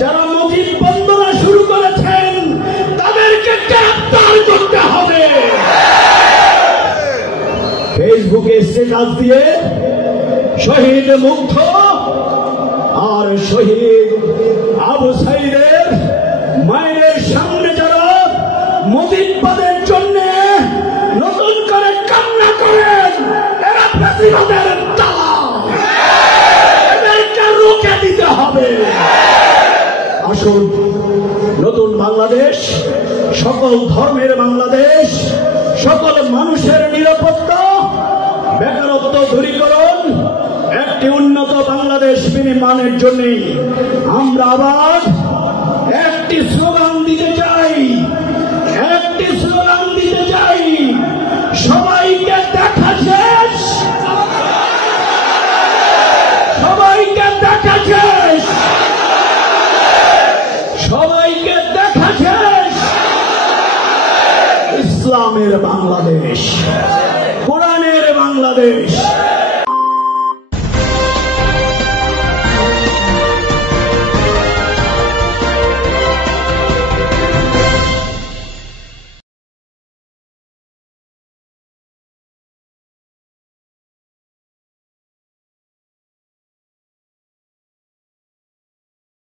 যারা মসজিদ বন্দনা শুরু করেছেন তাদেরকে গ্রেফতার করতে হবে। ফেসবুকে স্ট্যাটাস দিয়ে শহীদ মুগ্ধ আর শহীদ আবু সাইদের মায়ের সামনে যারা মুজিববাদের জন্য নতুন করে কান্না করেন, এরা ফ্যাসিবাদের দালাল, এদেরকে রুখে দিতে হবে। আসুন, নতুন বাংলাদেশ, সকল ধর্মের বাংলাদেশ, সকল মানুষের নিরাপত্তা, বেকারত্ব দূরীকরণ, একটি উন্নত বাংলাদেশ বিনির্মাণের জন্য আমরা আবার একটি স্লোগান দিতে চাই, একটি স্লোগান দিতে চাই। সবাইকে দেখা শেষ, সবাইকে দেখা শেষ, সবাইকে দেখা শেষ। ইসলামের বাংলাদেশ, কোরআনের বাংলাদেশ।